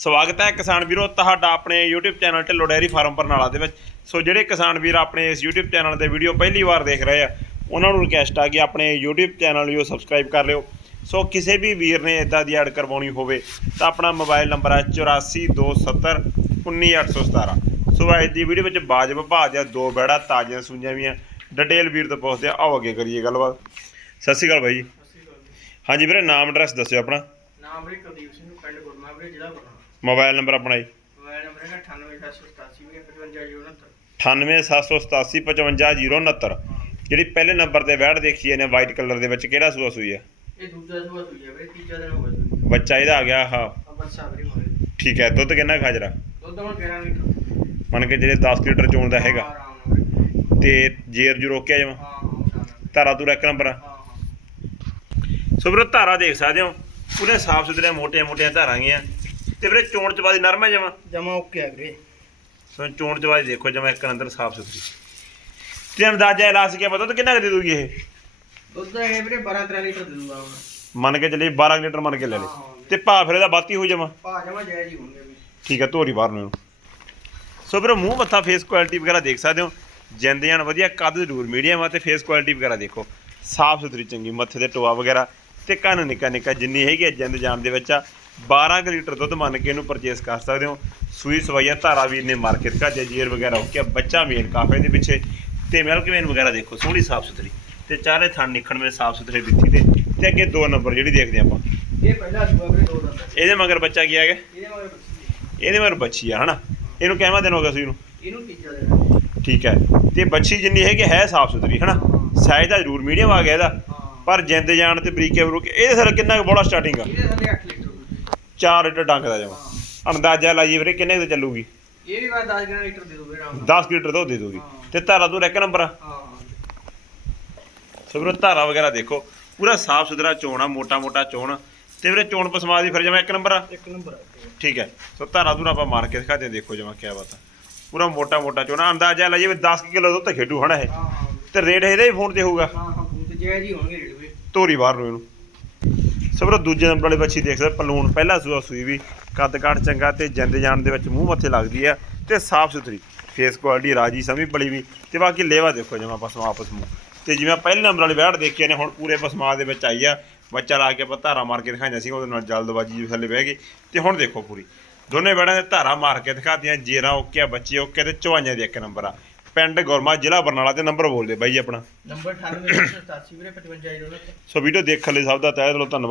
ਸਵਾਗਤ ਹੈ ਕਿਸਾਨ ਵੀਰੋ, ਤੁਹਾਡਾ ਆਪਣੇ YouTube channel Dhillon dairy farm Barnala ਦੇ ਵਿੱਚ। ਸੋ ਜਿਹੜੇ ਕਿਸਾਨ ਵੀਰ ਆਪਣੇ ਇਸ YouTube ਚੈਨਲ ਤੇ ਵੀਡੀਓ ਪਹਿਲੀ ਵਾਰ ਦੇਖ ਰਹੇ ਆ, ਉਹਨਾਂ ਨੂੰ ਰਿਕਵੈਸਟ ਆ ਕਿ ਆਪਣੇ YouTube ਚੈਨਲ ਨੂੰ ਸਬਸਕ੍ਰਾਈਬ ਕਰ ਲਿਓ। ਸੋ ਕਿਸੇ ਵੀ ਵੀਰ ਨੇ ਇਦਾਂ ਦੀ ਐਡ ਕਰਵਾਉਣੀ ਹੋਵੇ, ਤਾਂ ਆਪਣਾ ਮੋਬਾਈਲ ਨੰਬਰ ਹੈ 8427 19817 ਸੋ ਅੱਜ ਦੀ ਵੀਡੀਓ ਵਿੱਚ ਬਾਜਬ ਭਾਜਾ ਦੋ ਬੈੜਾ ਤਾਜ਼ੀਆਂ ਸੂਈਆਂ ਵੀਆਂ ਡਿਟੇਲ ਵੀਰ ਤੋਂ ਪੁੱਛਦੇ ਆ, ਆਓ ਅੱਗੇ ਕਰੀਏ ਗੱਲਬਾਤ। ਸਤਿ ਸ਼੍ਰੀ ਅਕਾਲ ਬਾਈ। ਜੀ ਹਾਂਜੀ ਵੀਰੇ, ਨਾਮ ਐਡਰੈਸ ਦੱਸਿਓ ਆਪਣਾ। ਨਾਮ ਵੀਰੇ ਕੁਲਦੀਪ ਸਿੰਘ, ਪਿੰਡ ਗੁਰਮਾ ਵੀਰੇ ਜ਼ਿਲ੍ਹਾ ਬਰਨਾਲਾ ਮੋਬਾਈਲ ਨੰਬਰ ਆਪਣਾ ਜੀ? ਮੋਬਾਈਲ ਨੰਬਰ ਹੈਗਾ 98787 ਵੀਰੇ 5569 9878755069 ਜਿਹੜੀ ਪਹਿਲੇ ਨੰਬਰ ਤੇ ਵੈੜ ਦੇਖੀ ਇਹਨੇ ਵਾਈਟ ਕਲਰ ਦੇ ਵਿੱਚ ਕਿਹੜਾ ਸੂਆ ਸੂਈ ਹੈ ਇਹ ਦੂਜਾ ਸੁਭਾ ਸੂਈ ਹੈ ਵੀਰੇ ਤੀਜਾ ਦਿਨ ਹੋ ਗਿਆ ਸੂਈ ਬੱਚਾ ਇਹਦਾ ਆ ਗਿਆ ਹਾਂ ਠੀਕ ਹੈ ਦੁੱਧ ਕਿੰਨਾ ਖਾਜਰਾ ਦੁੱਧ ਮੈਂ 11 ਲੀਟਰ। ਮੰਨ ਕੇ ਜਿਹੜੇ 10 ਲੀਟਰ ਚੋਣ ਦਾ ਹੈਗਾ। ਤੇ ਜੇਰ ਜੂ ਰੋਕਿਆ ਜਮਾ? ਧਾਰਾ ਤੂਰਾ ਇੱਕ ਨੰਬਰ ਸੋ ਵੀਰੋ ਧਾਰਾ ਦੇਖ ਸਕਦੇ ਹੋ? ਪੂਰੇ ਸਾਫ਼ ਸੁਥਰੇ ਮੋਟੀਆਂ ਮੋਟੀਆਂ ਧਾਰਾਂ ਗੀਆਂ। ਤੇ ਵੀਰੇ ਚੋਣ ਚਵਾਦੀ ਨਰਮ ਹੈ ਜਮਾ? ਜਮਾ ਓਕੇ ਆ ਵੀਰੇ। ਸੋ ਚੋਣ ਚਵਾਦੀ ਦੇਖੋ ਜਮਾ ਇੱਕ ਅੰਦਰ ਸਾਫ਼ ਸੁਥਰੀ। ਤੇ ਅੰਦਾਜ਼ਾ ਇਹ ਲਾ ਸਕਿਆ ਪਤਾ ਤਾਂ ਕਿੰਨਾ ਕੁ ਦੇ ਦੂਗੀ ਇਹ? ਦੁੱਧ ਇਹ ਵੀਰੇ 12 13 ਲੀਟਰ ਦੇ ਦੂਗਾ ਮੰਨ ਕੇ ਚੱਲੀ 12 ਲੀਟਰ ਮੰਨ ਕੇ ਲੈ ਲੈ ਤੇ ਭਾ ਫਿਰ ਇਹਦਾ ਬਾਤੀ ਹੋ ਜਮਾ? ਪਾ ਜਮਾ ਜਾਇਜ਼ ਹੀ ਹੋਣਗੇ ਠੀਕ ਹੈ ਧੋਰੀ ਬਾਹਰ ਨੂੰ ਸੋ ਵੀਰੋ ਮੂੰਹ ਮੱਥਾ ਫੇਸ ਕੁਆਲਿਟੀ ਵਗੈਰਾ ਦੇਖ ਸਕਦੇ ਹੋ। ਜਿੰਦ ਜਾਨ ਵਧੀਆ ਕੱਦ ਜ਼ਰੂਰ ਮੀਡੀਅਮ ਆ ਤੇ ਫੇਸ ਕੁਆਲਿਟੀ ਵਗੈਰਾ ਦੇਖੋ। ਸਾਫ਼ ਸੁਥਰੀ ਚੰਗੀ ਮੱਥੇ ਤੇ ਟੋਆ ਵਗੈਰਾ ਤੇ ਕੰਨ ਨਿੱਕਾ ਨਿੱਕਾ ਜਿੰਨੀ ਹੈਗੀ ਜਿੰਦ ਜਾਨ ਦੇ ਵਿੱਚ ਆ। 12 ਕੁ ਲੀਟਰ ਦੁੱਧ ਮੰਨ ਕੇ ਇਹਨੂੰ ਪਰਚੇਸ ਕਰ ਸਕਦੇ ਹੋ। ਸੂਈ ਸਵਾਈਆ ਧਾਰਾ ਵੀਰ ਨੇ ਮਾਰਕੀਟ ਕਾ ਜਜੀਰ ਵਗੈਰਾ ਓਕੇ ਬੱਚਾ ਮੇਲ ਕਾਫੇ ਦੇ ਪਿੱਛੇ ਤੇ ਮਿਲਕ ਵੇਨ ਵਗੈਰਾ ਦੇਖੋ ਸੋਹਣੀ ਸਾਫ਼ ਸੁਥਰੀ। ਤੇ ਚਾਰੇ ਥਣ ਨਿਕਣ ਵਿੱਚ ਸਾਫ਼ ਸੁਥਰੇ ਵਿੱਥੀ ਦੇ। ਤੇ ਅੱਗੇ ਦੋ ਨੰਬਰ ਜਿਹੜੀ ਦੇਖਦੇ ਆਪਾਂ। ਇਹ ਪਹਿਲਾ ਸੁਭਾ ਵੀਰੇ ਦੋ ਦੰਦ ਇਹਦੇ ਮਗਰ ਬੱਚਾ ਕੀ ਹੈਗਾ ਇਹਦੇ ਮਗਰ ਬੱਚੀ ਇਹਦੇ ਮਗਰ ਬੱਚੀ ਆ ਹਨਾ? ਇਹਨੂੰ ਕਿੰਨਾ ਦਿਨ ਹੋ ਗਿਆ ਸੂਈ ਨੂੰ? ਇਹਨੂੰ ਤੀਜਾ ਦਿਨ ਠੀਕ ਹੈ। ਤੇ ਬੱਚੀ ਜਿੰਨੀ ਹੈਗੀ ਹੈ ਸਾਫ਼ ਸੁਥਰੀ ਹਨਾ? ਸਾਈਜ਼ ਦਾ ਜ਼ਰੂਰ ਮੀਡੀਅਮ ਆ ਗਿਆ ਇਹਦਾ। ਪਰ ਜਿੰਦ ਜਾਣ ਤੇ ਬਰੀਕੇ ਬਰੂਕ ਇਹਦੇ ਸਰ ਕਿੰਨਾ ਕੁ ਬੋਲਾ ਸਟਾਰਟਿੰਗ ਆ? ਇਹਦੇ ਥੱਲੇ 8 ਲੀਟਰ। ਦੁੱਧ 4 ਲੀਟਰ ਡੰਗ ਦਾ ਜਮਾ। ਅੰਦਾਜ਼ਾ ਲਾਈਏ ਵੀਰੇ ਕਿੰਨੇ ਕੁ ਤੇ ਚੱਲੂਗੀ? ਇਹ ਵੀ ਬਾਅਦ 10 11 ਲੀਟਰ ਦੇ ਦੋ ਵੀਰੇ ਆਰਾਮ ਨਾਲ। 10 ਲੀਟਰ ਦੁੱਧ ਦੇ ਦੂਗੀ। ਤੇ ਧਾਰਾ ਤੂੰ ਇੱਕ ਨੰਬਰ? ਆ ਹਾਂ। ਸੋ ਵੀਰੇ ਧਾਰਾ ਵਗੈਰਾ ਦੇਖੋ ਪੂਰਾ ਸਾਫ਼ ਸੁਥਰਾ ਚੋਣ ਆ ਮੋਟਾ ਮੋਟਾ ਚੋਣ। ਤੇ ਵੀਰੇ ਚੋਣ ਪਸਮਾ ਦੀ ਫਿਰ ਜਮਾ ਇੱਕ ਨੰਬਰ ਆ? ਇੱਕ ਨੰਬਰ। ਠੀਕ ਹੈ। ਸੋ ਧਾਰਾ ਦੂਰਾ ਆਪਾਂ ਮਾਰ ਕੇ ਦਿਖਾਦੇ ਦੇਖੋ ਜਮਾ ਕਿਆ ਬਾਤ ਆ। ਪੂਰਾ ਮੋਟਾ ਮੋਟਾ ਚੋਣਾ ਅੰਦਾਜ਼ਾ ਲਾਈਏ ਵੀ 10 ਕਿਲੋ ਦੁੱਧ ਖੇਡੂ ਹਨਾ ਇਹ। ਤੇ ਰੇਟ ਇਹਦਾ ਹੀ ਫੋਨ ਤੇ ਹੋਊਗਾ। ਹਾਂ ਹਾਂ ਬੂਤ ਜਾਇਜ਼ ਹੀ ਹੋਣਗੇ ਰੇਟ ਵੀਰੇ। ਧੋਰੀ ਬਾਹਰ ਨੂੰ ਇਹਨੂੰ। ਸਭਰੋ ਦੂਜੇ ਨੰਬਰ ਵਾਲੀ ਬੱਚੀ ਦੇਖ ਸਕਦੇ ਪਲੂਣ ਪਹਿਲਾ ਸੂਆ ਸੂਈ ਵੀ ਕੱਦ ਕਾਠ ਚੰਗਾ ਤੇ ਜਿੰਦ ਜਾਣ ਦੇ ਵਿੱਚ ਮੂੰਹ ਮੱਥੇ ਲੱਗਦੀ ਆ ਤੇ ਸਾਫ਼ ਸੁਥਰੀ ਫੇਸ ਕੁਆਲਿਟੀ ਰਾਜੀ ਸਮੀ ਬੜੀ ਵੀ ਤੇ ਬਾਕੀ ਲੇਵਾ ਦੇਖੋ ਜਮਾ ਪਸਮਾ ਆਪਸ ਨੂੰ ਤੇ ਜਿਵੇਂ ਆਪਾਂ ਪਹਿਲੇ ਨੰਬਰ ਵਾਲੀ ਵੈੜ ਦੇਖੀ ਨੇ ਹੁਣ ਪੂਰੇ ਪਸਮਾ ਦੇ ਵਿੱਚ ਆਈ ਆ ਬੱਚਾ ਲਾ ਕੇ ਆਪਾਂ ਧਾਰਾ ਮਾਰ ਕੇ ਦਿਖਾਈਆਂ ਸੀ ਉਹਦੇ ਨਾਲ ਜਲਦਬਾਜੀ ਜਿਹੀ ਥੱਲੇ ਬਹਿ ਗਈ ਤੇ ਹੁਣ ਦੇਖੋ ਪੂਰੀ। ਦੋਨੇ ਵੈੜਾਂ ਦੇ ਧਾਰਾ ਮਾਰ ਕੇ ਦਿਖਾਤੀਆਂ ਜੇਰਾ ਓਕੇ ਆ ਬੱਚੇ ਓਕੇ ਤੇ ਚਵਾਈਆਂ ਦੇ ਇੱਕ ਨੰਬਰ ਆ। ਪਿੰਡ ਗੁਰਮਾ ਜ਼ਿਲ੍ਹਾ ਬਰਨਾਲਾ ਤੇ ਨੰਬਰ ਬੋਲਦੇ ਬਾਈ ਆਪਣਾ। ਨੰਬਰ 9887 ਵੀਰੇ 5509 ਸੋ ਵੀਡੀਓ ਦੇਖਣ ਲਈ ਸਭ ਦਾ ਤਹਿ ਦਿਲੋਂ ਧੰਨਵਾਦ।